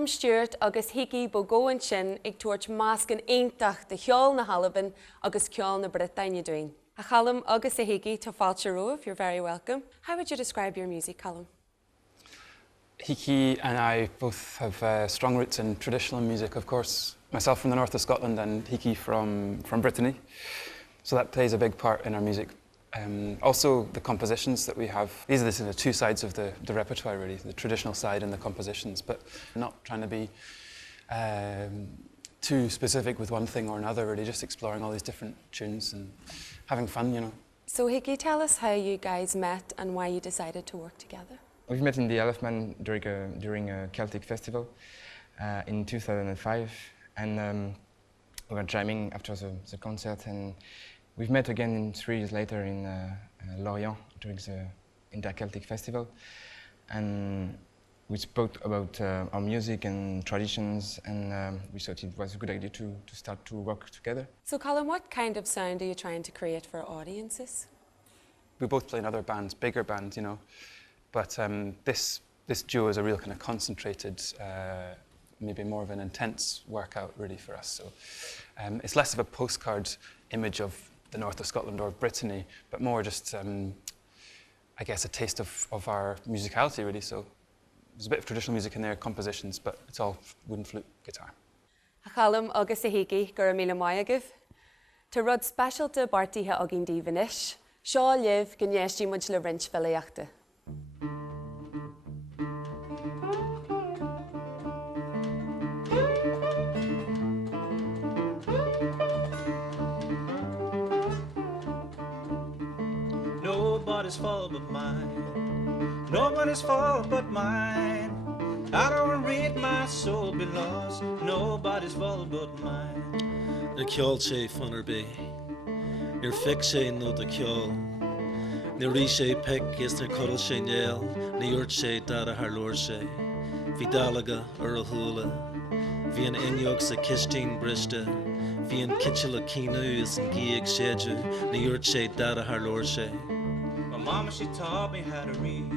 Callum Stewart agus Hickey Bogoan sin ag tuairt máscan aintach de cheol na Halaban agus ceol na Britannia doin. A Callum agus a Hickey to fáilte romh, you're very welcome. How would you describe your music, Callum? Hickey and I both have strong roots in traditional music, of course. Myself from the north of Scotland and Hickey from Brittany. So that plays a big part in our music. Also, the compositions that we have. These are the two sides of the repertoire, really, the traditional side and the compositions, but not trying to be too specific with one thing or another, really, just exploring all these different tunes and having fun, you know. So Hickey, tell us how you guys met and why you decided to work together. We met in the Elephant during a Celtic festival in 2005, and we were jamming after the concert, and we've met again 3 years later in Lorient during the Inter-Celtic Festival, and we spoke about our music and traditions, and we thought it was a good idea to start to work together. So Colin, what kind of sound are you trying to create for audiences? We both play in other bands, bigger bands, you know, but this duo is a real kind of concentrated, maybe more of an intense workout really for us. So it's less of a postcard image of the north of Scotland or Brittany, but more just, I guess, a taste of our musicality really. So there's a bit of traditional music in there, compositions, but it's all wooden flute, guitar. Callum agus a Hickey gur míle maigah. Tá rud specialta bartíthe agin dívanis, seo libh go nnéistí muid le rinch filiachta. Nobody's fault but mine. Nobody's fault but mine. I don't read my soul be lost. Nobody's fault but mine. The ceol sé funner be. Near fix sé no the ceol. Near rí sé pick is near cuddle sé nail. Near sé dada har lord sé. Bhí dalaga a hula. Bhí an inyog sa kistin brista. Bhí an kitchela kinu is an giag séju. Near sé dada har lord sé. Mama, she taught me how to read.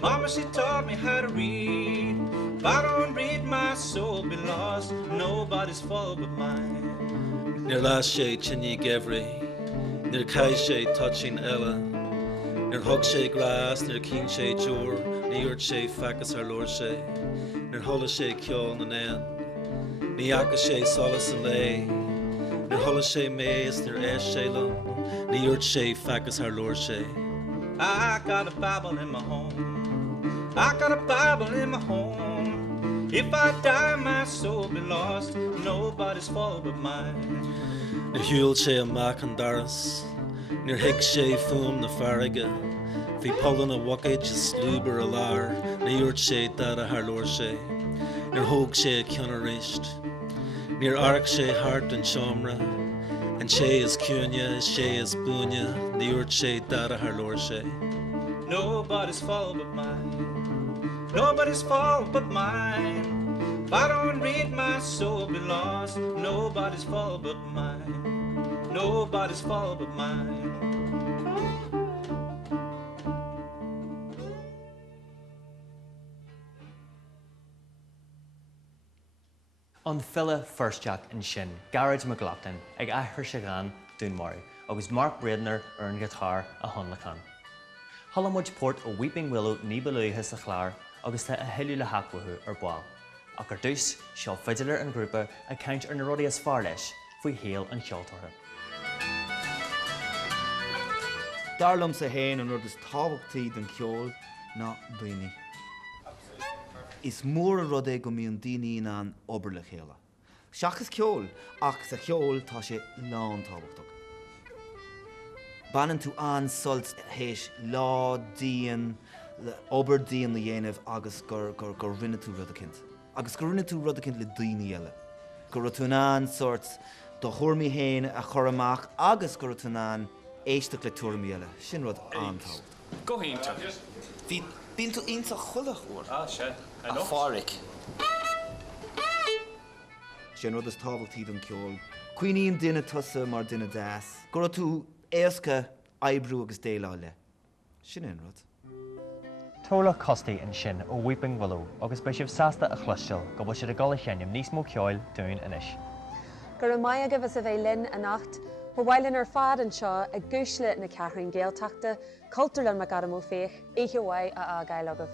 Mama, she taught me how to read. If I don't read, my soul be lost. Nobody's fault but mine. Near last shade, chinny gevry. Near kai shade, touching Ella. Near hug shade grass, near keen shade jor. Near shade facus our lord shade. Near hulla shade kjol nanan. Near aka shade solace and lay. Near hulla shade maze, near ash shade lum. Near shade facus our lord shade. I got a Bible in my home. I got a Bible in my home. If I die, my soul be lost. Nobody's fault but mine. Near Huel sé a mac and Daris. Near Hick sé fum na farriga. Fi pullin a wuckage is sluber a lar. Near sé dada har lord sé. Near Hoog sé a cunnerist. Near Ark sé heart and shomra. And sé is Cunya, sé is Bunya, near sé dada har lord sé. Nobody's fault but mine. Nobody's fault but mine. If I don't read, my soul be lost. Nobody's fault but mine. Nobody's fault but mine. An fille firstjack in sin, Garage McLaughlin, ag ahir sigan dún mori, agus Mark Braidner an guitar a honlachan. Hallamwood port a Weeping Willow níbalú his a chláir, agus tá a hilú le hacwahu ar bwal. Ac ar dús, seo fiddler an grúpa a count ar na rudi as far leis, fwy héal an cheoltortha. Darlam sa hain an rud is tábhachtaí den ceol ná daoine. Is mór a rud é go mbíonn daoine an obair le chéile. Seach is ceol, ach sa ceol tá sé lán tábhachtach. Banan tú an sult héis lá díon, obair díon na dhéanamh agus gur rinne tú rud a cint. Agus gur rinne tú rud a cint le daoine eile. Gur tú an sort do chuirmí hain a chur amach agus gur tú an éisteach le tuairmí eile. Sin rud an tábhachtach. Go hínta. Bíonn tú ionsa chuileach uair. Ah, sé. A fáric. Sin rud is tábhachtaí don ceol. Cuoiníonn duine tusa mar duine deas. Gur tú éasca ebrú agus déile le. Sin in rud. Tóla costaí in sin ó Weeping Willow agus ba sibh sasta a chluisteil go bhfuil siad a gcóla cheannim níos mó ceáil dún inis. Gur mai agah is a bheith linn a nacht, bhhailinn ar fad an seo a gúisle na ceathrainn géalteachta, cultúr le me garamó féich, éiche a ágáil agah.